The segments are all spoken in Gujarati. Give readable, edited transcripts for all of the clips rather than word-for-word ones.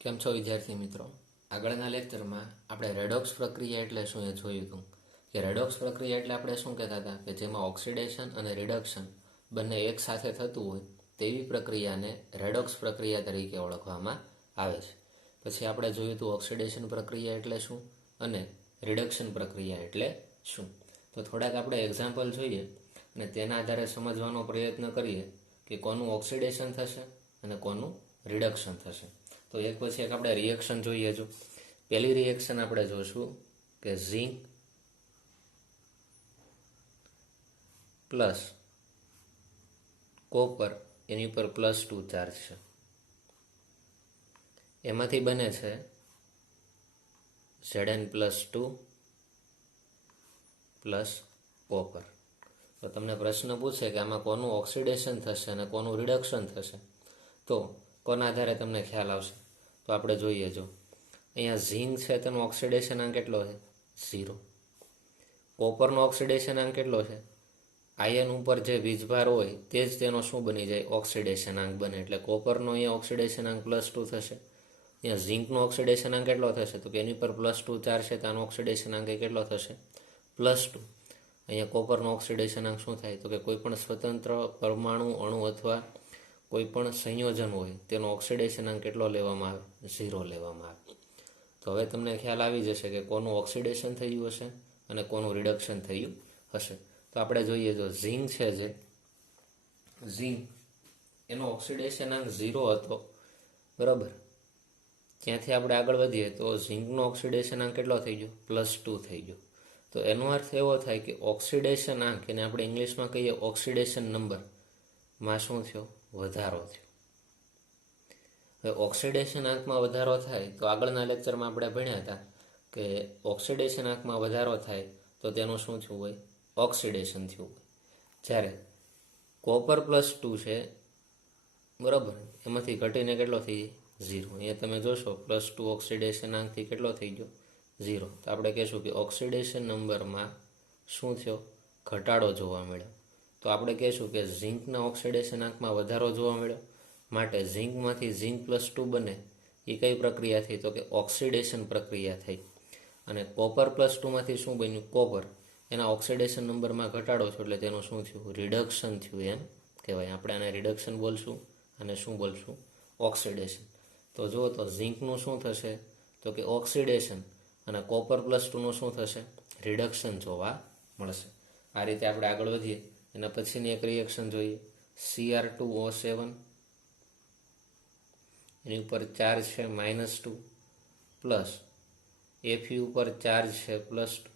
કેમ છો વિદ્યાર્થી મિત્રો? આગળના લેક્ચરમાં આપણે રેડોક્સ પ્રક્રિયા એટલે શું એ જોયું હતું કે રેડોક્સ પ્રક્રિયા એટલે આપણે શું કહેતા હતા કે જેમાં ઓક્સિડેશન અને રિડક્શન બંને એક સાથે થતું હોય તેવી પ્રક્રિયાને રેડોક્સ પ્રક્રિયા તરીકે ઓળખવામાં આવે છે. પછી આપણે જોયું હતું ઓક્સિડેશન પ્રક્રિયા એટલે શું અને રિડક્શન પ્રક્રિયા એટલે શું. તો થોડાક આપણે એક્ઝામ્પલ જોઈએ અને તેના આધારે સમજવાનો પ્રયત્ન કરીએ કે કોનું ઓક્સિડેશન થશે અને કોનું રિડક્શન થશે. તો એક પછી એક આપણે રિએક્શન જોઈએ. જો પહેલી રિએક્શન આપણે જોશું કે ઝીંક પ્લસ કોપર એની ઉપર +2 ચાર્જ છે, એમાંથી બને છે Zn+2 પ્લસ કોપર. તો તમને પ્રશ્ન પૂછે કે આમાં કોનું ઓક્સિડેશન થશે અને કોનું રિડક્શન થશે, તો કોના આધારે તમને ખ્યાલ આવશે? તો આપણે જોઈએ. જો અહીંયા ઝીંક છે તેનો ઓક્સિડેશન આંક કેટલો છે? 0. કોપરનો ઓક્સિડેશન આંક કેટલો છે? આયન ઉપર જે વીજભાર હોય તે જ તેનો શું બની જાય? ઓક્સિડેશન આંક બને. એટલે કોપરનો અહીંયા ઓક્સિડેશન આંક +2 થશે. અહીંયા ઝીંકનો ઓક્સિડેશન આંક કેટલો થશે? તો કે એની પર +2 ચાર્જ છે, તો આનો ઓક્સિડેશન આંક કેટલો થશે? +2. અહીંયા કોપરનો ઓક્સિડેશન આંક શું થાય? તો કે કોઈ પણ સ્વતંત્ર પરમાણુ, અણુ અથવા કોઈ પણ સંયોજન હોય તેનો ઓક્સિડેશન આંક કેટલો લેવામાં આવે? 0 લેવામાં આવે. તો હવે તમને ખ્યાલ આવી જશે કે કોનું ઓક્સિડેશન થયું હશે અને કોનું રિડક્શન થયું હશે. તો આપણે જોઈએ. જો ઝીંક છે, જે ઝીંક એનો ઓક્સિડેશન આંક 0 હતો, બરાબર. ત્યાંથી આપણે આગળ વધીએ તો ઝીંકનો ઓક્સિડેશન આંક કેટલો થઈ ગયો? +2 થઈ ગયો. તો એનો અર્થ એવો થાય કે ઓક્સિડેશન આંક, એને આપણે ઇંગ્લિશમાં કહીએ ઓક્સિડેશન નંબરમાં શું થયો? વધારો થયો. હવે ઓક્સિડેશન આંકમાં વધારો થાય તો આગળના લેક્ચરમાં આપણે ભણ્યા હતા કે ઓક્સિડેશન આંકમાં વધારો થાય તો તેનું શું થયું હોય? ઓક્સિડેશન થયું હોય. જ્યારે કોપર +2 છે, બરાબર, એમાંથી ઘટીને કેટલો થઈ જાય? 0. અહીંયા તમે જોશો +2 ઓક્સિડેશન આંકથી કેટલો થઈ ગયો? 0. તો આપણે કહીશું કે ઓક્સિડેશન નંબરમાં શું થયો? ઘટાડો જોવા મળ્યો. તો આપણે કહીશું કે ઝીંકના ઓક્સિડેશન આંકમાં વધારો જોવા મળ્યો, માટે ઝીંકમાંથી ઝીંક +2 બને એ કઈ પ્રક્રિયા થઈ? તો કે ઓક્સિડેશન પ્રક્રિયા થઈ. અને કોપર +2માંથી શું બન્યું? કોપર. એના ઓક્સિડેશન નંબરમાં ઘટાડો થયો એટલે તેનું શું થયું? રિડક્શન થયું એમ કહેવાય. આપણે આને રિડક્શન બોલશું અને શું બોલશું? ઓક્સિડેશન. તો જુઓ તો ઝીંકનું શું થશે? તો કે ઓક્સિડેશન, અને કોપર +2નું શું થશે? રિડક્શન જોવા મળશે. આ રીતે આપણે આગળ વધીએ. એના પછીની એક રિએક્શન જોઈએ. Cr2O7, એની ઉપર ચાર્જ છે -2 પ્લસ Fe ઉપર ચાર્જ છે +2.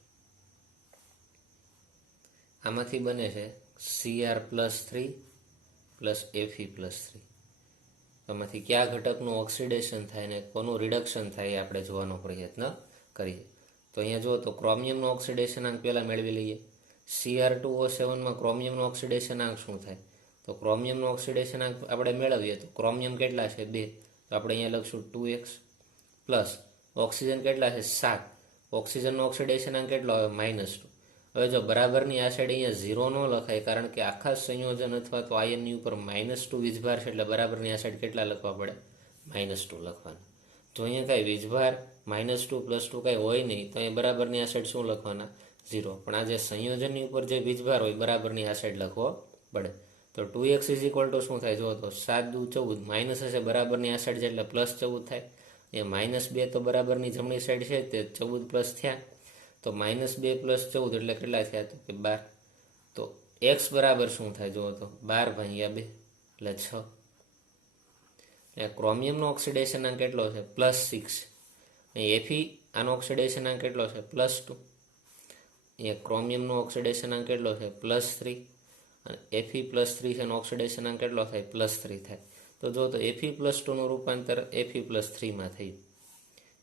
આમાંથી બને છે Cr+3 પ્લસ Fe+3. આમાંથી કયા ઘટકનું ઓક્સિડેશન થાય ને કોનું રિડક્શન થાય એ આપણે જોવાનો પ્રયત્ન કરીએ. તો અહીંયા જુઓ તો ક્રોમિયમનો ઓક્સિડેશન આંક પહેલાં મેળવી લઈએ. Cr2O7માં ક્રોમિયમનો ઓક્સિડેશન આંક શું થાય? તો ક્રોમિયમનો ઓક્સિડેશન આંક આપણે મેળવીએ તો ક્રોમિયમ કેટલા છે? 2. તો આપણે અહીંયા લખશું 2x પ્લસ ઓક્સિજન કેટલા છે? 7. ઓક્સિજનનો ઓક્સિડેશન આંક કેટલો આવે? -2. હવે જો બરાબરની આ સાઈડ અહીંયા 0 ન લખાય, કારણ કે આખા સંયોજન અથવા તો આયનની ઉપર -2 વીજભાર છે, એટલે બરાબરની આ સાઈડ કેટલા લખવા પડે? -2 લખવાના. જો અહીંયા કાંઈ વીજભાર -2 +2 કાંઈ હોય નહીં તો અહીંયા બરાબરની આ સાઈડ શું લખવાના? 0. પણ આ જે સંયોજનની ઉપર જે વીજભાર હોય બરાબરની આ સાઈડ લખવો પડે. તો 2x = શું થાય? જો તો 7 × 2 = માઇનસ હશે, બરાબરની આ સાઈડ છે એટલે +14 થાય. અહીંયા -2 તો બરાબરની જમણી સાઈડ છે તે 14 પ્લસ થયા, તો -2 + 14 એટલે કેટલા થયા? તો કે 12. તો x બરાબર શું થાય? જુઓ તો 12/2 એટલે 6. ક્રોમિયમનો ઓક્સિડેશન આંક કેટલો છે? +6. Fe આનો ઓક્સિડેશન આંક કેટલો છે? +2. અહીંયા ક્રોમિયમનો ઓક્સિડેશન આંક કેટલો છે? +3. અને Fe+3 છે, ઓક્સિડેશન આંક કેટલો થાય? +3 થાય. તો જો તો Fe+2નું રૂપાંતર Fe+3માં થયું.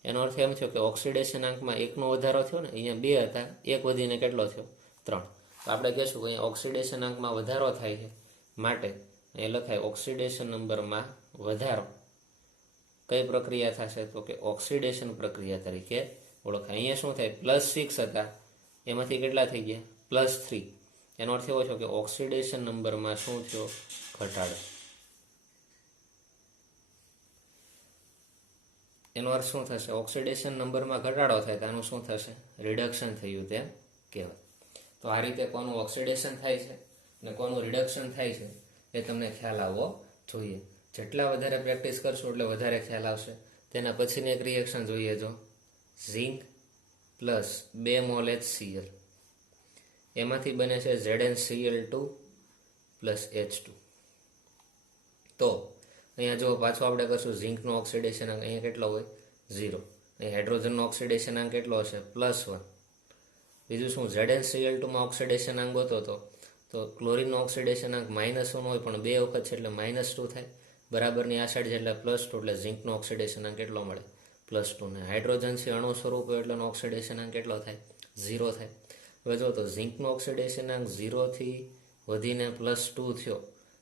એનો અર્થ એમ થયો કે ઓક્સિડેશન આંકમાં 1નો વધારો થયો ને, અહીંયા 2 હતા, 1 વધીને કેટલો થયો? 3. તો આપણે કહીશું કે અહીંયા ઓક્સિડેશન આંકમાં વધારો થાય છે, માટે અહીં લખાય ઓક્સિડેશન નંબરમાં વધારો. કઈ પ્રક્રિયા થશે? તો કે ઓક્સિડેશન પ્રક્રિયા તરીકે ઓળખાય. અહીંયા શું થાય? +6 હતા, એમાંથી કેટલા થઈ ગયા? +3. એનો અર્થ એવો છે કે ઓક્સિડેશન નંબરમાં શું થયો? ઘટાડો. એનો અર્થ શું થશે? ઓક્સિડેશન નંબરમાં ઘટાડો થાય તો આનું શું થશે? રિડક્શન થયું તેમ કહેવાય. તો આ રીતે કોનું ઓક્સિડેશન થાય છે અને કોનું રિડક્શન થાય છે એ તમને ખ્યાલ આવવો જોઈએ. જેટલા વધારે પ્રેક્ટિસ કરશો એટલે વધારે ખ્યાલ આવશે. તેના પછીની એક રિએક્શન જોઈએ. જો ઝીંક પ્લસ 2 મોલ HCl, એમાંથી બને છે ZnCl2 પ્લસ H2. તો અહીંયા જો પાછું આપણે કરશું ઝીંકનો ઓક્સિડેશન અંક અહીંયા કેટલો હોય? 0. અહીં હાઇડ્રોજનનો ઓક્સિડેશન અંક કેટલો હશે? +1. બીજું શું? ZnCl2માં ઓક્સિડેશન અંક ગોતો તો ક્લોરીનનો ઓક્સિડેશન અંક -1 હોય પણ 2 વખત છે એટલે -2 થાય. બરાબરની આ સાઈડ છે એટલે +2 એટલે ઝીંકનો ઓક્સિડેશન અંક કેટલો મળે? +2. ને હાઇડ્રોજન છે અણુ સ્વરૂપ હોય એટલે ઓક્સિડેશન અંક કેટલો થાય? 0 થાય. હવે જો તો ઝીંકનો ઓક્સિડેશન અંક 0 થી વધીને +2 થયો,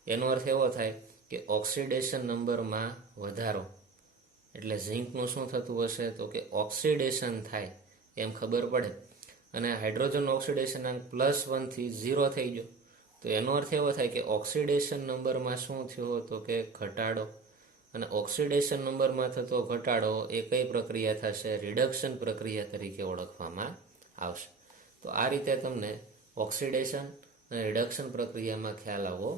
એનો અર્થ એવો થાય કે ઓક્સિડેશન નંબરમાં વધારો. એટલે ઝીંકનું શું થતું હશે? તો કે ઓક્સિડેશન થાય એમ ખબર પડે. અને હાઇડ્રોજન ઓક્સિડેશન અંક +1 થી 0 થઈ ગયો, તો એનો અર્થ એવો થાય કે ઓક્સિડેશન નંબરમાં શું થયો? તો કે ઘટાડો. અને ઓક્સિડેશન નંબરમાં થતો ઘટાડો એ કઈ પ્રક્રિયા થશે? રિડક્શન પ્રક્રિયા તરીકે ઓળખવામાં આવશે. તો આ રીતે તમને ઓક્સિડેશન અને રિડક્શન પ્રક્રિયામાં ખ્યાલ આવવો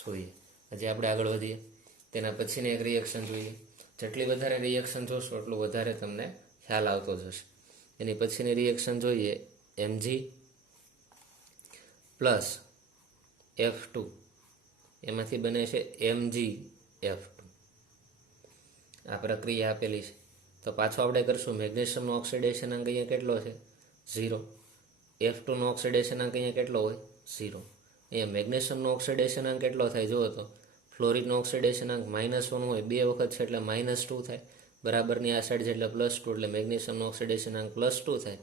જોઈએ. હજી આપણે આગળ વધીએ. તેના પછીની એક રિએક્શન જોઈએ. જેટલી વધારે રિએક્શન જોશો એટલું વધારે તમને ખ્યાલ આવતો જશે. એની પછીની રિએક્શન જોઈએ. Mg પ્લસ F2, એમાંથી બને છે MgF2. આ પ્રક્રિયા આપેલી છે. તો પાછો આપણે કરશું મેગ્નેશિયમનો ઓક્સિડેશન અંક અહીંયા કેટલો છે? 0. F2નો ઓક્સિડેશન અંક અહીંયા કેટલો હોય? 0. અહીંયા મેગ્નેશિયમનો ઓક્સિડેશન અંક કેટલો થાય? જુઓ તો ફ્લોરિનનો ઓક્સિડેશન અંક -1 હોય, 2 વખત છે એટલે -2 થાય. બરાબરની આ સાઈડ છે એટલે +2 એટલે મેગ્નેશિયમનો ઓક્સિડેશન અંક +2 થાય.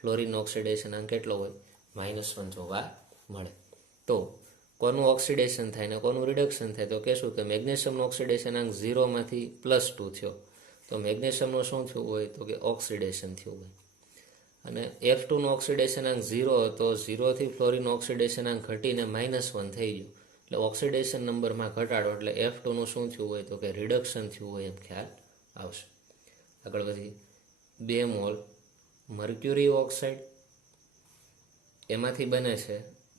ફ્લોરિનનો ઓક્સિડેશન અંક કેટલો હોય? -1 જોવા મળે. તો કોનું ઓક્સિડેશન થાય ને કોનું રિડક્શન થાય? તો કહેશું કે મેગ્નેશિયમનો ઓક્સિડેશન અંક 0 માંથી +2 થયો, તો મેગ્નેશિયમનું શું થયું હોય? તો કે ઓક્સિડેશન થયું હોય. અને F2નો ઓક્સિડેશન અંક 0 હતો, 0 થી ફ્લોરિનનો ઓક્સિડેશન અંક ઘટીને -1 થઈ ગયું, એટલે ઓક્સિડેશન નંબરમાં ઘટાડો. એટલે F2નું શું થયું હોય? તો કે રિડક્શન થયું હોય એમ ખ્યાલ આવશે. આગળ વધીએ. 2 મોલ મર્ક્યુરી ઓક્સાઇડ, એમાંથી બને છે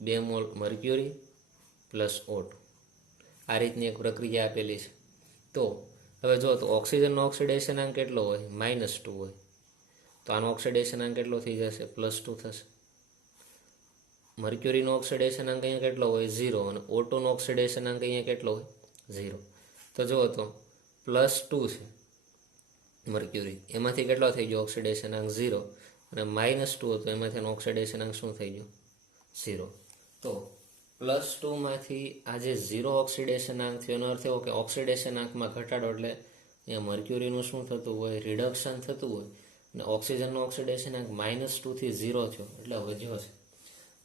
2 મોલ મર્ક્યુરી પ્લસ O2. આ રીતની એક પ્રક્રિયા આપેલી છે. તો હવે જો તો ઓક્સિજનનો ઓક્સિડેશન અંક કેટલો હોય? -2 હોય. તો આનો ઓક્સિડેશન અંક કેટલો થઈ જશે? +2 થશે. મર્ક્યુરીનો ઓક્સિડેશન અંક અહીંયા કેટલો હોય? 0. અને O2નો ઓક્સિડેશન અંક અહીંયા કેટલો હોય? 0. તો જુઓ તો +2 છે મર્ક્યુરી, એમાંથી કેટલો થઈ ગયો ઓક્સિડેશન અંક? 0. અને -2 હતો, એમાંથી એનો ઓક્સિડેશન અંક શું થઈ ગયો? 0. તો +2 માંથી આ જે 0 ઓક્સિડેશન અંક થયો, એનો અર્થ એવો કે ઓક્સિડેશન અંકમાં ઘટાડો. એટલે અહીંયા મર્ક્યુરીનું શું થતું હોય? રિડક્શન થતું હોય. અને ઓક્સિજનનો ઓક્સિડેશન અંક -2 થી 0 થયો એટલે વધ્યો છે.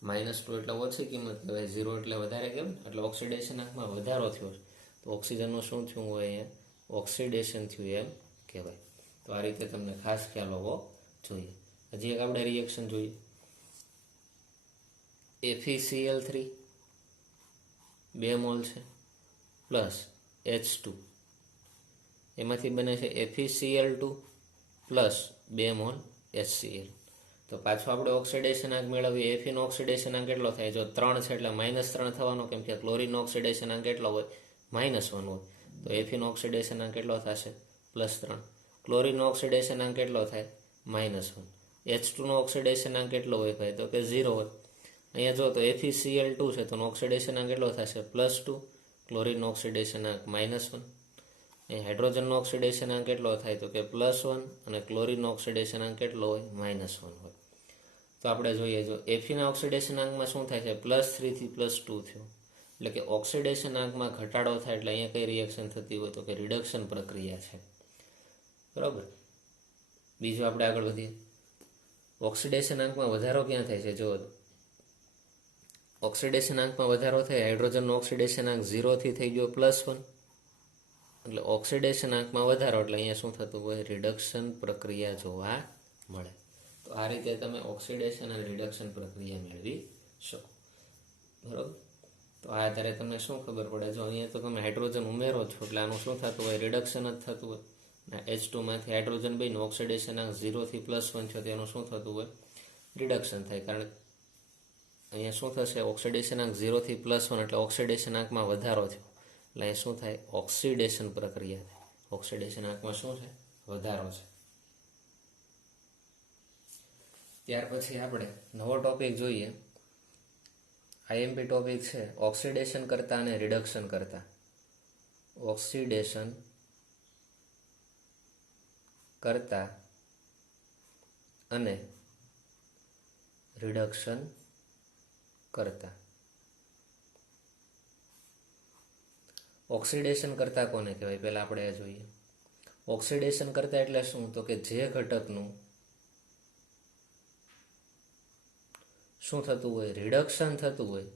-2 એટલે ઓછી કિંમત કહેવાય, 0 એટલે વધારે કહેવાય. એટલે ઓક્સિડેશન અંકમાં વધારો થયો છે. તો ઓક્સિજનનું શું થયું હોય? અહીંયા ઓક્સિડેશન થયું એમ કહેવાય. તો આ રીતે તમને ખાસ ખ્યાલ હોવો જોઈએ. હજી એક આપણે રિએક્શન જોઈએ. FeCl3 2 મોલ છે પ્લસ H2, એમાંથી બને છે FeCl2 પ્લસ 2 મોલ HCl. તો પાછું આપણે ઓક્સિડેશન અંક મેળવીએ. Feનો ઓક્સિડેશન અંક કેટલો થાય? જો 3 છે એટલે -3 થવાનો, કેમ કે ક્લોરીનનો ઓક્સિડેશન અંક કેટલો હોય? -1 હોય. તો Feનો ઓક્સિડેશન અંક કેટલો થશે? +3. ક્લોરીનનો ઓક્સિડેશન અંક કેટલો થાય? -1. H2નો ઓક્સિડેશન અંક કેટલો હોય ભાઈ? તો કે 0 હોય. અહીંયા જો તો FeCl2 છે તો ઓક્સિડેશન અંક કેટલો થશે? +2. ક્લોરીનનો ઓક્સિડેશન અંક -1. અહીં હાઇડ્રોજનનો ઓક્સિડેશન અંક કેટલો થાય? તો કે +1. અને ક્લોરીનનો ઓક્સિડેશન અંક કેટલો હોય? -1 હોય. તો આપણે જોઈએ, જો Feના ઓક્સિડેશન અંકમાં શું થાય છે? +3 થી +2 થયો, એટલે કે ઓક્સિડેશન અંકમાં ઘટાડો થાય. એટલે અહીંયા કઈ રિએક્શન થતી હોય? તો કે રિડક્શન પ્રક્રિયા છે. બરાબર. બીજું આપણે આગળ વધીએ. ઓક્સિડેશન અંકમાં વધારો ક્યાં થાય છે? જુઓ તો ઓક્સિડેશન અંકમાં વધારો થાય. હાઇડ્રોજનનો ઓક્સિડેશન અંક 0 થી થઈ ગયો +1, એટલે ઓક્સિડેશન અંકમાં વધારો. એટલે અહીંયા શું થતું હોય? રિડક્શન પ્રક્રિયા જોવા મળે. તો આ રીતે તમે ઓક્સિડેશન અને રિડક્શન પ્રક્રિયા મેળવી શકો. બરાબર. તો આ આધારે તમને શું ખબર પડે? જો અહીંયા તો તમે હાઇડ્રોજન ઉમેરો છો એટલે આનું શું થતું હોય? રિડક્શન જ થતું હોય. H2માંથી હાઇડ્રોજન બની ઓક્સિડેશન આંક 0 થી +1 થયો તેનું શું થતું હોય? રિડક્શન થાય. કારણ અહીંયા શું થશે? ઓક્સિડેશન આંક 0 થી +1 એટલે ઓક્સિડેશન આંકમાં વધારો થયો. એટલે અહીં શું થાય? ઓક્સિડેશન પ્રક્રિયા થાય. ઓક્સિડેશન આંકમાં શું છે? વધારો છે. ત્યાર પછી આપણે નવો ટોપિક જોઈએ. આઈએમપી ટોપિક છે ઓક્સિડેશન કરતા અને રિડક્શન કરતા. ઓક્સિડેશન કરતા અને રિડક્શન કરતા. ઓક્સિડેશન કરતા કોને કહેવાય? પહેલા આપણે એ જોઈએ. ઓક્સિડેશન કરતા એટલે શું? તો કે જે ઘટકનું શું થતું હોય? રિડક્શન થતું હોય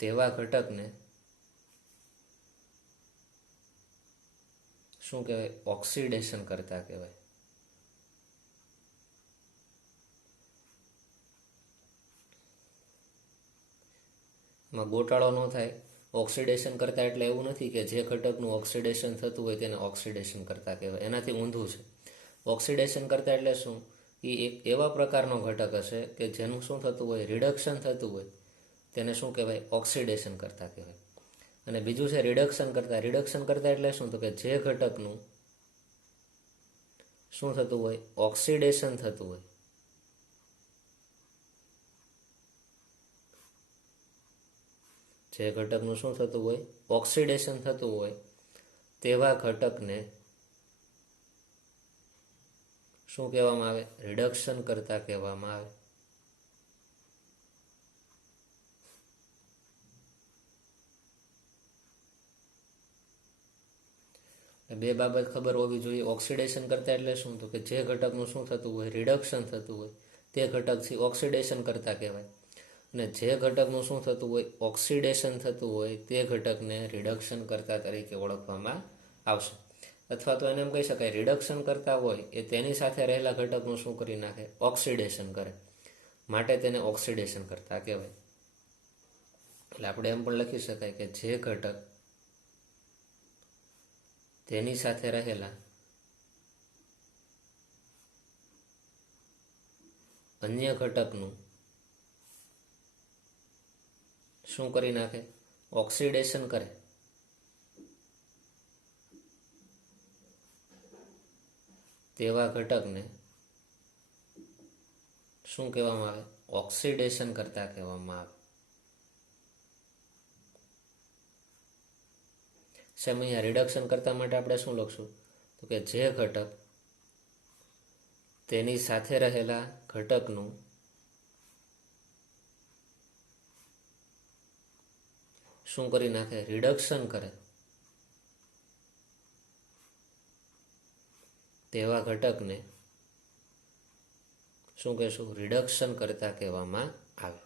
તેવા ઘટકને શું કહેવાય? ઓક્સિડેશન કરતા કહેવાય. એમાં ગોટાળો ન થાય. ઓક્સિડેશન કરતા એટલે એવું નથી કે જે ઘટકનું ઓક્સિડેશન થતું હોય તેને ઓક્સિડેશન કરતા કહેવાય. એનાથી ઊંધું છે. ઓક્સિડેશન કરતા એટલે શું? એ એક એવા પ્રકારનો ઘટક હશે કે જેનું શું થતું હોય? રિડક્શન થતું હોય તેને શું કહેવાય? ઓક્સિડેશન કરતા કહેવાય. અને બીજું છે રિડક્શન કરતા. રિડક્શન કરતા એટલે શું? તો કે જે ઘટકનું શું થતું હોય? ઓક્સિડેશન થતું હોય. જે ઘટકનું શું થતું હોય? ઓક્સિડેશન થતું હોય તેવા ઘટકને શું કહેવામાં આવે? રિડક્શન કરતા કહેવામાં આવે. બે બાબત ખબર હોવી જોઈએ. ઓક્સિડેશન કરતા એટલે શું? તો કે જે ઘટકનું શું થતું હોય? રિડક્શન થતું હોય તે ઘટકથી ઓક્સિડેશન કરતા કહેવાય. અને જે ઘટકનું શું થતું હોય? ઓક્સિડેશન થતું હોય તે ઘટકને રિડક્શન કરતા તરીકે ઓળખવામાં આવશે. અથવા તો એને એમ કહી શકાય રિડક્શન કરતા હોય એ તેની સાથે રહેલા ઘટકનું શું કરી નાખે? ઓક્સિડેશન કરે. માટે તેને ઓક્સિડેશન કરતા કહેવાય. એટલે આપણે એમ પણ લખી શકાય કે જે ઘટક તેની સાથે રહેલા અન્ય ઘટકનું શું કરી નાખે? ઓક્સિડેશન કરે. તેવા ઘટકને શું કહેવામાં આવે? ઓક્સિડેશન કરતા કહેવામાં આવે. સેમ અહીંયા રિડક્શન કરતા માટે આપણે શું લખશું? તો કે જે ઘટક તેની સાથે રહેલા ઘટકનું શું કરી નાખે? રિડક્શન કરે. તેવા ઘટકને શું કહેશું? રિડક્શન કરતા કહેવામાં આવે.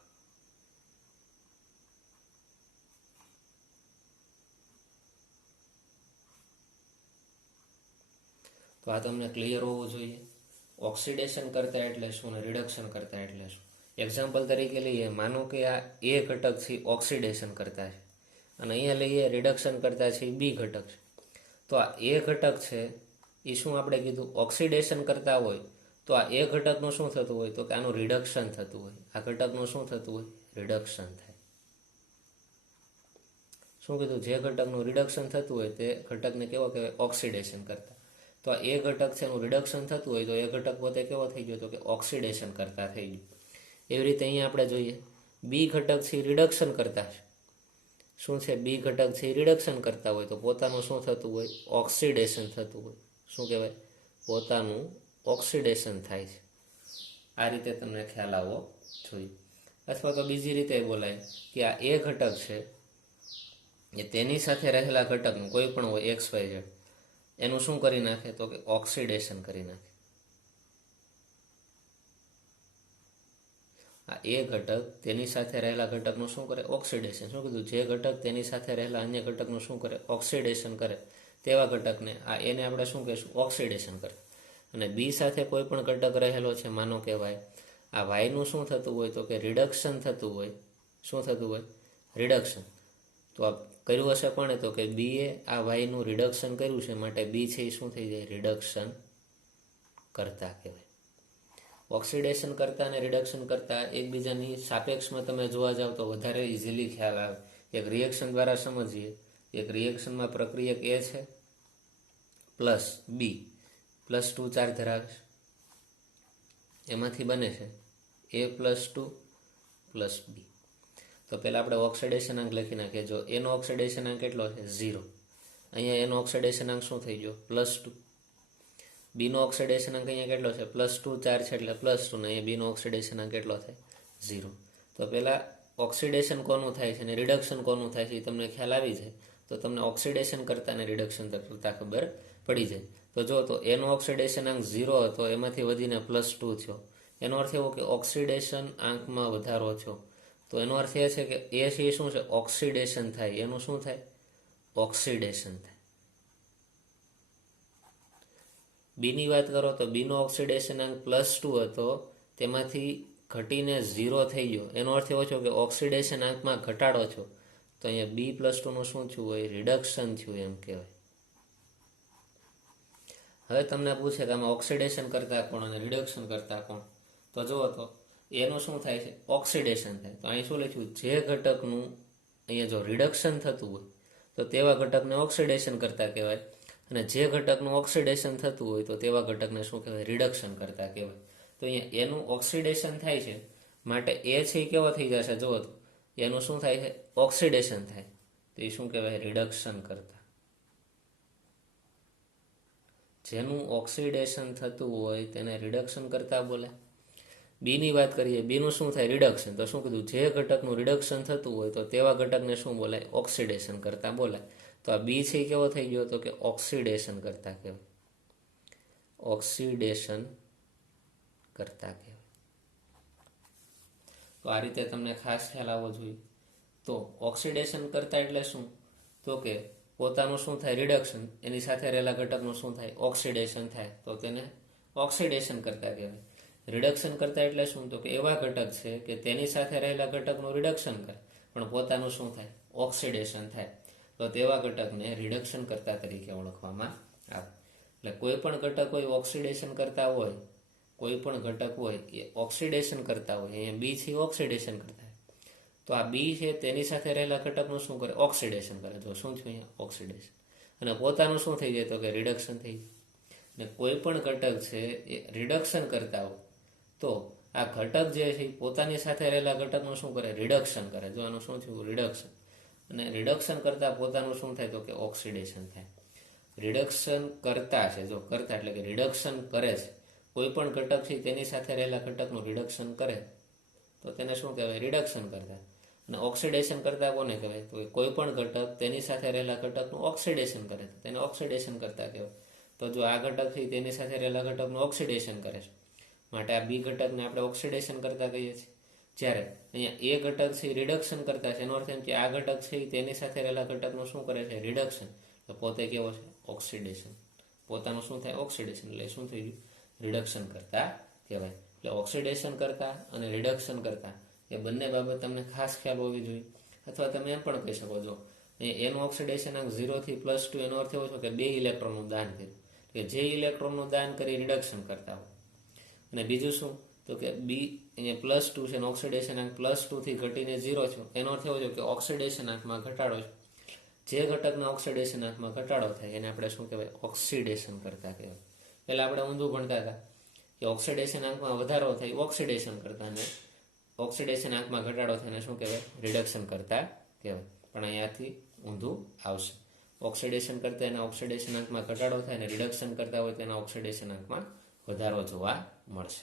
તો આ તમને ક્લિયર હોવું જોઈએ. ઓક્સિડેશન કરતા એટલે શું ને રિડક્શન કરતા એટલે શું? એક્ઝામ્પલ તરીકે લઈએ. માનો કે આ એ ઘટકથી ઓક્સિડેશન કરતા છે અને અહીંયા લઈએ રિડક્શન કરતા છે બી ઘટક છે. તો આ એ ઘટક છે એ શું આપણે કીધું? ઓક્સિડેશન કરતા હોય તો આ એ ઘટકનું શું થતું હોય? તો કે આનું રિડક્શન થતું હોય. આ ઘટકનું શું થતું હોય? રિડક્શન થાય. શું કીધું? જે ઘટકનું રિડક્શન થતું હોય તે ઘટકને કેવો કહેવાય? ઓક્સિડેશન કરતા. તો આ એ ઘટક છે એનું રિડક્શન થતું હોય તો એ ઘટક પોતે કેવો થઈ ગયો? તો કે ઓક્સિડેશન કરતા થઈ ગયું. એવી રીતે અહીંયા આપણે જોઈએ બી ઘટકથી રિડક્શન કરતા છે. શું છે? બી ઘટકથી રિડક્શન કરતા હોય તો પોતાનું શું થતું હોય? ઓક્સિડેશન થતું હોય. શું કહેવાય? પોતાનું ઓક્સિડેશન થાય છે. આ રીતે તમને ખ્યાલ આવવો જોઈએ. અથવા તો બીજી રીતે બોલાય કે આ એ ઘટક છે એ તેની સાથે રહેલા ઘટકનું કોઈ પણ હોય એક્સ વાય ઝેડ એનું શું કરી નાખે? તો કે ઓક્સિડેશન કરી નાખે. આ એ ઘટક તેની સાથે રહેલા ઘટકનું શું કરે? ઓક્સિડેશન. શું કીધું? જે ઘટક તેની સાથે રહેલા અન્ય ઘટકનું શું કરે? ઓક્સિડેશન કરે. તેવા ઘટકને આ એને આપણે શું કહીશું? ઓક્સિડેશન કરે. અને બી સાથે કોઈ પણ ઘટક રહેલો છે, માનો કહેવાય આ વાયનું શું થતું હોય? તો કે રિડક્શન થતું હોય. શું થતું હોય? રિડક્શન. તો આ કર્યું હશે પણ તો કે બીએ આ વાયનું રિડક્શન કર્યું છે, માટે બી છે એ શું થઈ જાય? રિડક્શન કરતા કહેવાય. ઓક્સિડેશન કરતા અને રિડક્શન કરતા એકબીજાની સાપેક્ષમાં તમે જોવા જાવ તો વધારે ઇઝીલી ખ્યાલ આવે. એક રિએક્શન દ્વારા સમજીએ. એક રિએક્શનમાં પ્રક્રિયક એ છે પ્લસ બી +2 ચાર્જ ધરાવે છે. એમાંથી બને છે A+2 + B. તો પહેલાં આપણે ઓક્સિડેશનાંક લખી નાખીએ. જો એનો ઓક્સિડેશનાંક કેટલો છે? 0. અહીંયા એનો ઓક્સિડેશનાંક શું થઈ ગયો? +2. બીનો ઓક્સિડેશનાંક અહીંયા કેટલો છે? +2 ચાર્જ છે એટલે +2, ને અહીંયા બીનો ઓક્સિડેશનાંક કેટલો થાય? 0. તો પહેલાં ઓક્સિડેશન કોનું થાય છે અને રિડક્શન કોનું થાય છે એ તમને ખ્યાલ આવી જાય તો તમને ઓક્સિડેશન કરતાં અને રિડક્શન કરતાં ખબર પડી જાય. તો જો તો એનો ઓક્સિડેશનાંક 0 હતો, એમાંથી વધીને +2 થયો. એનો અર્થ એવો કે ઓક્સિડેશન આંકમાં વધારો થયો. તો એનો અર્થ એ છે કે એ છે શું છે? ઓક્સિડેશન થાય. એનું શું થાય? ઓક્સિડેશન થાય. બીની વાત કરો તો બીનો ઓક્સિડેશનાંક +2 હતો, તેમાંથી ઘટીને 0 થઈ ગયો. એનો અર્થ એવો છે કે ઓક્સિડેશન આંકમાં ઘટાડો થયો. તો અહીંયા B+2નું શું થયું હોય? રિડક્શન થયું એમ કહેવાય. હવે તમને પૂછે કે આમાં ઓક્સિડેશન કરતા કોણ અને રિડક્શન કરતા કોણ? તો જુઓ તો એનું શું થાય છે? ઓક્સિડેશન થાય. તો અહીં શું લખ્યું? જે ઘટકનું અહીંયા જો રિડક્શન થતું હોય તો તેવા ઘટકને ઓક્સિડેશન કરતા કહેવાય, અને જે ઘટકનું ઓક્સિડેશન થતું હોય તો તેવા ઘટકને શું કહેવાય? રિડક્શન કરતા કહેવાય. તો અહીંયા એનું ઓક્સિડેશન થાય છે, માટે એ છે એ કેવો થઈ જશે? જુઓ તો એનું શું થાય છે? ઓક્સિડેશન થાય. તો એ શું કહેવાય? રિડક્શન કરતા. જેનું ઓક્સિડેશન થતું હોય તેને રિડક્શન કરતા બોલે. બીની વાત કરીએ. બીનું શું થાય? રિડક્શન. તો શું કીધું? જે ઘટકનું રિડક્શન થતું હોય તો તેવા ઘટકને શું બોલાય? ઓક્સિડેશન કરતા બોલાય. તો આ બી છે કેવો થઈ ગયો? તો કે ઓક્સિડેશન કરતા કહેવાય. ઓક્સિડેશન કરતા કહેવાય. તો આ રીતે તમને ખાસ ખ્યાલ આવવો જોઈએ. તો ઓક્સિડેશન કરતા એટલે શું? તો કે પોતાનું શું થાય? રિડક્શન. એની સાથે રહેલા ઘટકનું શું થાય? ઓક્સિડેશન થાય. તો તેને ઓક્સિડેશન કરતા કહેવાય. રિડક્શન કરતા એટલે શું? તો કે એવા ઘટક છે કે તેની સાથે રહેલા ઘટકનું રિડક્શન કરે પણ પોતાનું શું થાય? ઓક્સિડેશન થાય. તો તેવા ઘટકને રિડક્શન કરતા તરીકે ઓળખવામાં આવે. એટલે કોઈ પણ ઘટક હોય ઓક્સિડેશન કરતા હોય, કોઈ પણ ઘટક હોય એ ઓક્સિડેશન કરતા હોય. અહીંયા બી છે ઓક્સિડેશન કરતા, તો આ બી છે તેની સાથે રહેલા ઘટકનું શું કરે? ઓક્સિડેશન કરે. તો શું થયું? અહીંયા ઓક્સિડેશન. અને પોતાનું શું થઈ જાય? તો કે રિડક્શન થઈ જાય. અને કોઈ પણ ઘટક છે એ રિડક્શન કરતા હોય તો આ ઘટક જે છે પોતાની સાથે રહેલા ઘટકનું શું કરે? રિડક્શન કરે. જો આનું શું થયું? રિડક્શન. અને રિડક્શન કરતા પોતાનું શું થાય? તો કે ઓક્સિડેશન થાય. રિડક્શન કરતા છે, જો કરતા એટલે કે રિડક્શન કરે છે, કોઈ પણ ઘટક છે તેની સાથે રહેલા ઘટકનું રિડક્શન કરે તો તેને શું કહેવાય? રિડક્શન કરતા. અને ઓક્સિડેશન કરતા કોને કહેવાય? તો કોઈ પણ ઘટક તેની સાથે રહેલા ઘટકનું ઓક્સિડેશન કરે તો તેને ઓક્સિડેશન કરતા કહેવાય. તો જો આ ઘટક છે તેની સાથે રહેલા ઘટકનું ઓક્સિડેશન કરે છે, માટે આ બી ઘટકને આપણે ઓક્સિડેશન કરતા કહીએ છીએ. જ્યારે અહીંયા એ ઘટક છે રિડક્શન કરતા છે, એનો અર્થ એમ કે આ ઘટક છે તેની સાથે રહેલા ઘટકનું શું કરે છે? રિડક્શન. તો પોતે કેવો છે? ઓક્સિડેશન. પોતાનું શું થાય? ઓક્સિડેશન. એટલે શું થઈ ગયું? રિડક્શન કરતા કહેવાય. એટલે ઓક્સિડેશન કરતા અને રિડક્શન કરતા એ બંને બાબત તમને ખાસ ખ્યાલ હોવી જોઈએ. અથવા તમે એમ પણ કહી શકો છો એનું ઓક્સિડેશનાંક 0 થી +2, એનો અર્થ એવો છે કે 2 ઇલેક્ટ્રોનનું દાન કર્યું, કે જે ઇલેક્ટ્રોનનું દાન કરી રિડક્શન કરતા હોય. અને બીજું શું? તો કે બી અહીંયા +2 છે, ઓક્સિડેશનાંક +2 થી ઘટીને 0 થયો. એનો અર્થ એવો છે કે ઓક્સિડેશનાંકમાં ઘટાડો છે. જે ઘટકના ઓક્સિડેશનાંકમાં ઘટાડો થાય એને આપણે શું કહેવાય? ઓક્સિડેશન કરતા કહેવાય. પહેલાં આપણે ઊંધું ભણતા હતા કે ઓક્સિડેશન આંકમાં વધારો થાય ઓક્સિડેશન કરતા, અને ઓક્સિડેશન આંકમાં ઘટાડો થાય શું કહેવાય? રિડક્શન કરતા કહેવાય. પણ અહીંયાથી ઊંધું આવશે. ઓક્સિડેશન કરતા એના ઓક્સિડેશન આંકમાં ઘટાડો થાય અને રિડક્શન કરતા હોય તેના ઓક્સિડેશન આંકમાં વધારો જોવા મળશે.